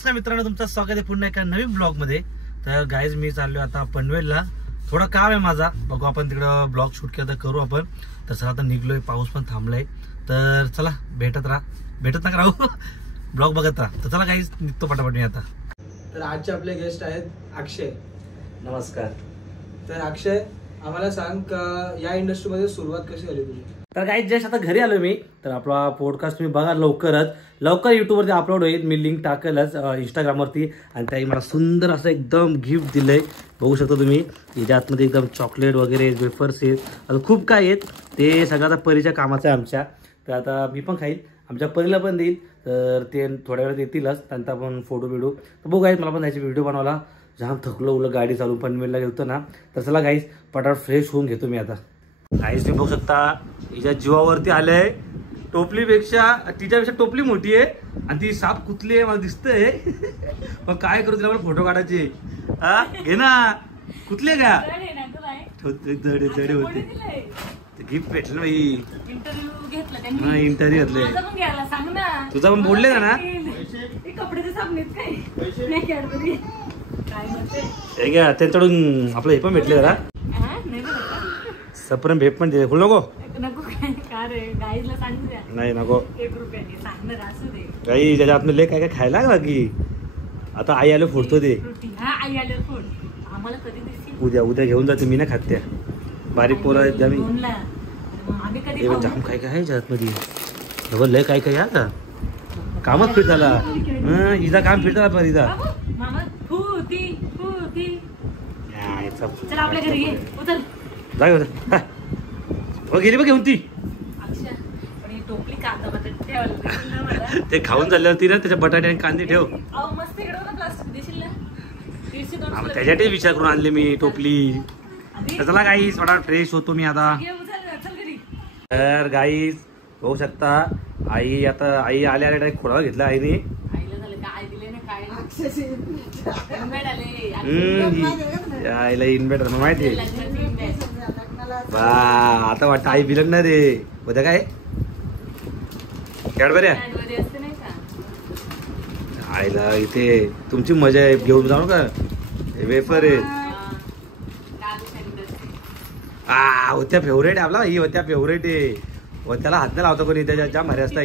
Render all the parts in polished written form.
नमस्कार मित्रांनो, तुमचं स्वागत आहे पुन्हा एका नवीन ब्लॉग मध्ये। तर गाईज मी चाललो आता पनवेलला, थोडं काम आहे माझा, बघू आपण तिकडं ब्लॉग शूट केला करू आपण। तर चला आता निघलोय, पाऊस पण थांबलाय, तर चला भेटत नका राहू ब्लॉग बघत राहा। तर चला गाईज निघतो पटापट मी आता। तर आजचे आपले गेस्ट आहेत अक्षय। नमस्कार। तर अक्षय, आम्हाला सांग का या इंडस्ट्रीमध्ये सुरुवात कशी झाली तुझी? तर गाईज जस्ट आता घरी आलो मी, तर आपला पॉडकास्ट तुम्ही बघा लवकर युट्यूबवरती अपलोड होईल, मी लिंक टाकेलच इंस्टाग्रामवरती। आणि त्याही मला सुंदर असं एकदम गिफ्ट दिलंय, बघू शकता तुम्ही। याच्या आतमध्ये एकदम चॉकलेट वगैरे, वेफर्स आहेत, आता खूप काय आहेत, ते सगळं आता परीच्या कामाचं आहे आमच्या। तर आता मी पण खाईल, आमच्या परीला पण देईल, तर ते थोड्या वेळात येतीलच, त्यांचा पण फोटो बिडू। तर बघू गाईज, मला पण त्याची व्हिडिओ बनवला, जाम थकलो उलट गाडी चालून पनवेलला गेलतो ना। तर चला गाईज पटापट फ्रेश होऊन घेतो मी आता। गाईज तुम्ही बघू शकता हिच्या जीवावरती आलंय, तिच्यापेक्षा टोपली मोठी आहे आणि ती साप कुतली आहे, मला दिसतंय मग काय करू, तिला मला फोटो काढायचे। हा घे ना, कुतले का जडे होते, गिफ्ट भेटलं ना बाई, इंटरव्ह्यू घेतले, तुझा पण बोलले ना त्यांच्याकडून आपलं हे पण भेटले जरा सप्रेम भेप पण दे, बोल नको नाही नको काही, त्याच्या आत लय काय काय खायला लागला की आता आई आलो फोडतो ते, उद्या घेऊन जाते मी ना खात्या, बारीक पोरं आहेत मी जाम काय काय आहे आतमध्ये, लय काय काय आता कामच फिट झाला, हिचा काम फिट झाला पण हिचा गेली बघ घेऊन ती ते खाऊन झाल्यावरती ना त्याच्या बटाटे आणि कांदे ठेव, त्याच्यासाठी विचार करून आणले मी टोपली। तर चला गाईस थोडा फ्रेश होतो मी आता। तर गाईस होऊ शकता आई आल्या डायरेक्ट खोडा घेतला आईने, आईला इन्व्हर्टर माहिती आहे बा, आता वाटतं आई बिलगणार रे होत्या काय कॅडबऱ्या आईला, इथे तुमची मजा आहे, घेऊन जाऊ का वेफर आहे, होत्या फेवरेट आहे आपला, ही होत्या फेवरेट आहे, होत्याला हात नाही लावता कोणी, त्याच्या जाम भारी असता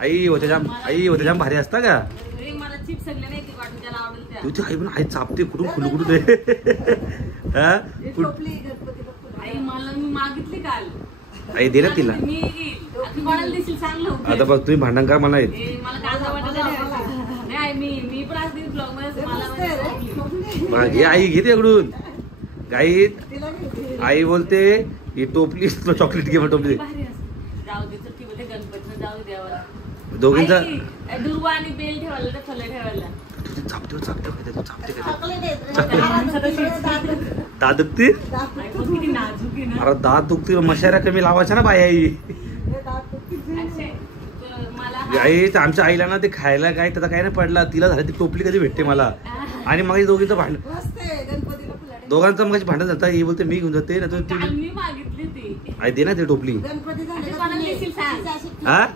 आई होत्या जाम भारी असता का तुझी आई, पण आई चापते कुठून कुठून आई दे ना तिला, आता बघ तुम्ही भांडण का मला आई घेते इकडून, गाई आई बोलते ही टोपली चॉकलेट घे, टोपली दोघींचा दात दुखते, अरे दात दुखते, मशारा कमी लावायच्या ना बाई आई आमच्या आईला ना ते खायला काय त्याचा काय नाही पडला, तिला झालं ती टोपली कधी भेटते मला, आणि मग दोघींचं दोघांचं मग भांडण झालं, हे बोलते मी घेऊन जाते ना, आई दे ना ते टोपली, हा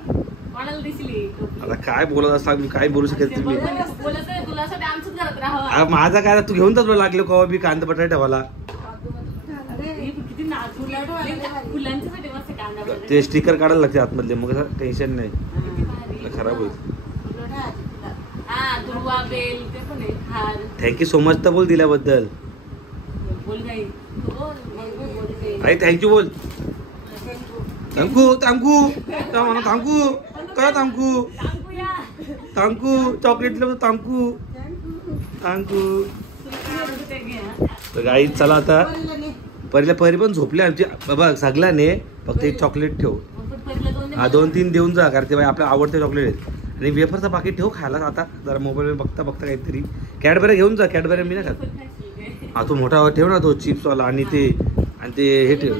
आता काय बोलत असला मी, काय बोलू शकत तुम्ही, माझा काय तू घेऊन तर लागलो कवा मी कांदा बटाटा ठेवायला, ते स्टिकर काढायला लागते आतमधले, मग टेन्शन नाही खराब होईल। थँक्यू सो मच तर बोल दिल्याबद्दल, आई थँक्यू बोल, थँक्यू चॉकलेट थँक्यू। तर गाई चला आता परी पण झोपले आमची बाबा सगळ्याने, फक्त एक चॉकलेट ठेव, 2-3 देऊन जा, कारण ते बाई आपल्या आवडते चॉकलेट आहेत, आणि वेफरचा पाकिट ठेव खायला, आता जरा मोबाईल बघता काहीतरी कॅडबऱ्या घेऊन जा, कॅडबऱ्या मी नाही खात, हा तो मोठा ठेव ना तो चिप्सवाला, आणि ते हे ठेव।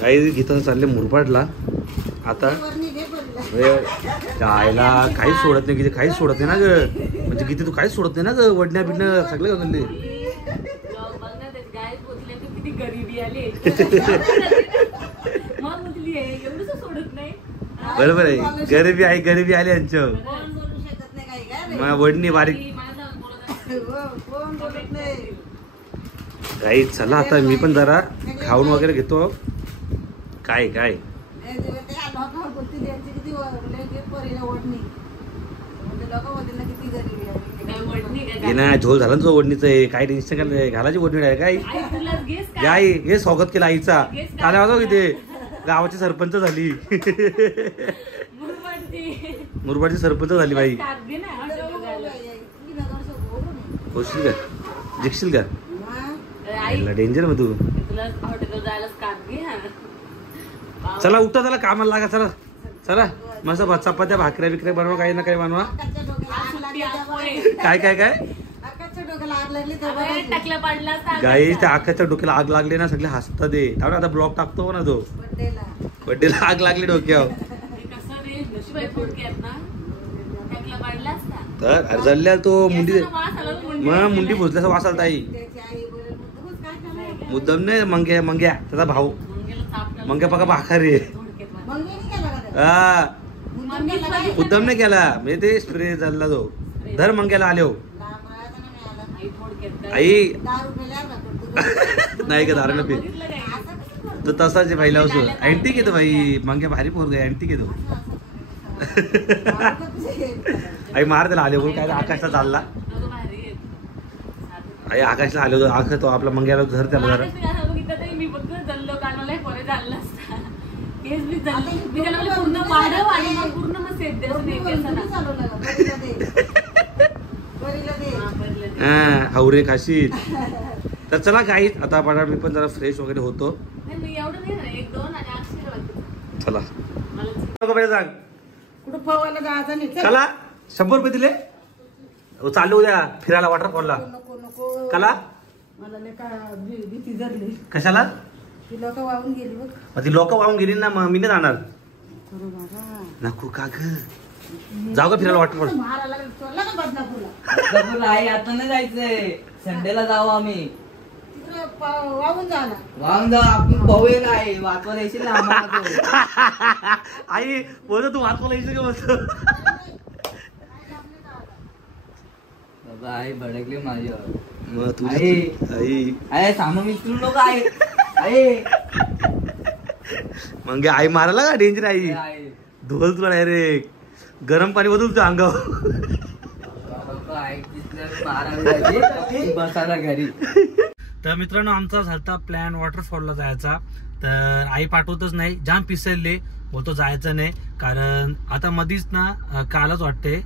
काही घेताना चालले मुरबाडला, आता आईला काहीच सोडत नाही, काहीच सोडत नाही ना ग, म्हणजे किती तू काहीच सोडत नाही ना ग, वडण्या बिडणं सगळे चालले बरोबर आहे, गरिबी आली यांच्यावर मग वडणी बारीक काही. चला आता मी पण जरा खाऊन वगैरे घेतो. काय काय ना झोल झाला ना तो वडणीचं आहे. काय टेन्शन काय घालायची वडणी आहे काय. गाय हे स्वागत केलं आईचा. काल वाजव किती गावाची सरपंच झाली. मुरबाडची सरपंच झाली बाई. होशील का जिंकशील का. डेंजर मग तू. चला उठा चला कामाला लागा. चला चला मस्त चपात्या भाकऱ्या बिकऱ्या बनवा. काही ना काही बनवा. काय काय काय गाई त्या आखाच्या डोक्याला आग लागली ना सगळे हसतात. दे आता ब्लॉग टाकतो ना तो. बड्डेला आग लागली डोक्यावर. तर जल्ल्या तो मुंडी मग मुंडी भुजल्याचा वास आला ताई. मुद्दाम नाही मंग्या मंग्या त्याचा भाऊ. मंग्या पका भाकर रे. हा मुद्दाम नाही केला म्हणजे ते स्प्रे झाला तो. धर मंग्याला आले हो आई. नाही का दारू पी तो तसाच पहिला असो. अँटिक येतो भाई. मंग्या भारी पोरग अँटिक येतो. आई मार त्याला आले बोल. काय आकाशला चालला आई. आकाशला आले होतो. आकाश तो आपला मंग्याला धर त्याला जरा. हावरे खाशील. तर चला काही आता आपण मी पण जरा फ्रेश वगैरे होतो. चला सांग चला. 100 रुपये दिले चालू उद्या फिरायला वॉटरफॉलला. कला कशाला ती लोक वाहून गेली ना. मग मी नाही जाणार. नको का ग जाऊ का फिरायला वॉटरफॉल. आता नाही जायचंय. संडेला जाऊ आम्ही. वाहून जाऊ आपण भाऊ एक आहे. वाचवा येशील ना आम्हाला. आई बोलतो तू वाचवायला येशील का बोलतो. बाबा आई भडकली माझ्यावर. मग तुझी आई सामान विसरू नको आहे. मग आई मारायला का डेंजर. आई धोल तुला डायरेक्ट गरम पाणी बदल तुझ्या अंगावर. बसायला घरी. तर मित्रांनो आमचा झालता प्लॅन वॉटरफॉलला जायचा. तर आई पाठवतच नाही. जाम पिसरले बोलतो जायचं नाही. कारण आता मधीच ना कालच वाटते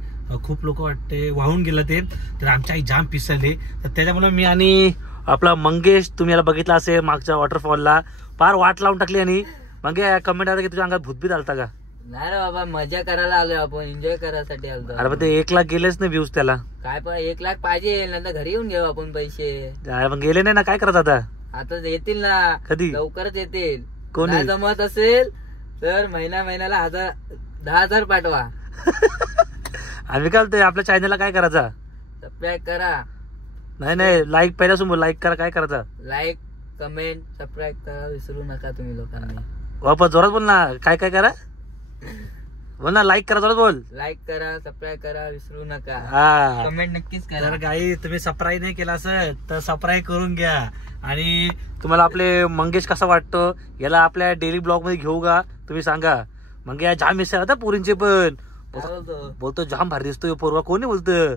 खूप लोक वाटते वाहून गेलं ते. तर आमच्या आई जाम पिसरले. तर त्याच्यामुळे मी आणि आपला मंगेश तुम्ही याला बघितला असेल मागच्या वॉटरफॉलला फार वाट लावून टाकली. आणि मग कमेंट आला की तुझ्या अंगात भूतभीत आलता का. नाही रे बाबा मजा करायला आलोय आपण. एन्जॉय करायसाठी आलो. अरे पण ते 1 लाख गेलेच नाही व्ह्यूज त्याला. काय पण 1 लाख पाहिजे नंतर घरी येऊन घेऊ आपण पैसे. मग गेले नाही ना काय करत आता. आता येतील ना कधी लवकरच येतील. कोणी जमत असेल तर महिन्याला 10,000 पाठवा. आम्ही काय ते आपल्या चॅनलला काय करायचा. सबस्क्राईब करा. नाही लाईक पहिल्यासून बोल. लाईक करा. काय करायचा. लाईक कमेंट सबस्क्राईब करा विसरू नका तुम्ही लोकांनी. वापस जोरात बोल ना. काय काय करा बोल ना. लाईक करा जोरात बोल. लाईक करा सबस्क्राईब करा विसरू नका. हा कमेंट नक्कीच करा. तर गाई तुम्ही सबस्क्राईब नाही केला असेल तर सबस्क्राईब करून घ्या. आणि तुम्हाला आपले मंगेश कसा वाटतो याला आपल्या डेली ब्लॉग मध्ये घेऊ का तुम्ही सांगा. मग या जाम मिस आता पोरींचे पण बोलतो जाम भारी दिसतो पोरवा. कोणी बोलतं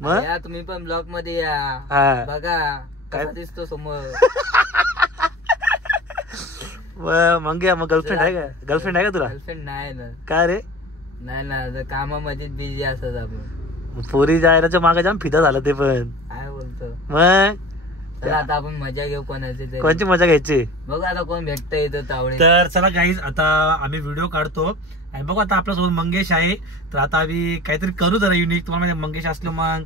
मग या तुम्ही पण ब्लॉग मध्ये या. बघा काय दिसतो समोर. मग गर्लफ्रेंड आहे का. गर्लफ्रेंड आहे का तुला. गर्लफ्रेंड नाही ना. काय रे. नाही ना कामामध्ये बिझी असत आपण. पोरी जायला मागे जाम फिदा झालं ते पण. काय बोलतो मग चला आता आपण मजा घेऊ. कोणची मजा घ्यायची बघू आता कोण भेटत येतं तावडे. तर चला गाईज आता आम्ही व्हिडिओ काढतो. आणि बघू आता आपल्यासोबत मंगेश आहे. तर आता आम्ही काहीतरी करू जरा युनिक. तुम्हाला म्हणजे मंगेश असलं मग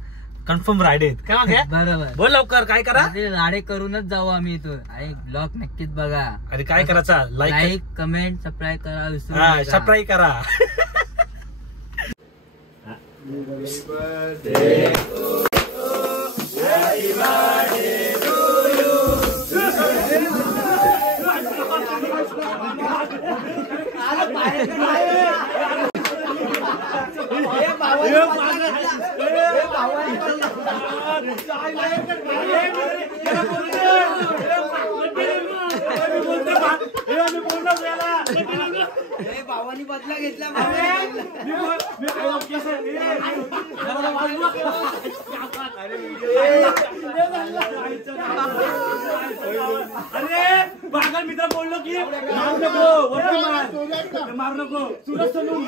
कन्फर्म राईड आहेत काय मागे. बरोबर बोल लवकर काय करा. राडे करूनच जाऊ आम्ही इथून. आणि ब्लॉग नक्कीच बघा. अरे काय करायचा. लाईक कमेंट सबस्क्राईब करा विसरू नका. सबस्क्राईब करा. भावानी बदला घेतला. अरे पागल मित्र बोललो की मारू नको सुरज सोडून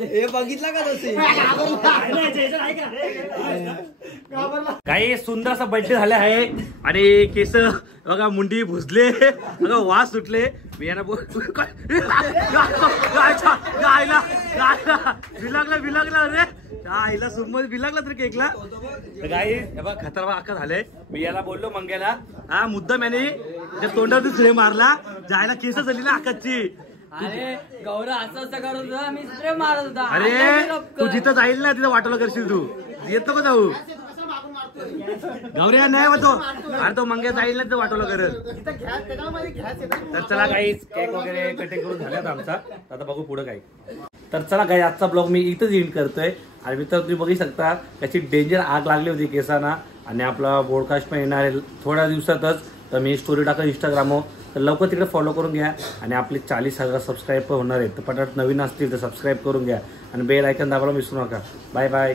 हे बघितला का तसे काही सुंदर असा बर्थडे झाले आहे आणि केस बघा मुंडी भुजले बघा वास सुटले. मी यांना बिलागला रे आईला सुमत बिलागला तरी केकला. काही बघा खतरनाक अक्का झाले. मी याला बोललो मंग्याला हा मुद्दाम याने त्या तोंडातून स्प्रे मारला जायला केस झाली ना आकाशची. अरे गौरव असं करत होता मी स्प्रे मारत होता. अरे तू जिथं जाईल ना तिथं वाटवलं करशील तू येतो का जाऊ गौऱ्या नाही होतो. अरे तो मंग्या जाईल ना तिथं वाटवलं करत. तर चला काही केक वगैरे कटिंग करून झाल्यात आमचा. आता बघू पुढं काही. तर चला काही आजचा ब्लॉग मी इथंच एंड करतोय. आणि मित्र तुम्ही बघू शकता त्याची डेंजर आग लागली होती केसांना. आणि आपला पॉडकास्ट पण येणार आहे थोड्या दिवसातच. तर मी स्टोरी टाकत इंस्टाग्रामवर तर लवकर तिकडे फॉलो करून घ्या. आणि आपले 40,000 सबस्क्राईब होणार आहेत तर पटाट नवीन असतील तर सबस्क्राईब करून घ्या आणि बेल आयकॉन दाबायला विसरू नका. Bye bye.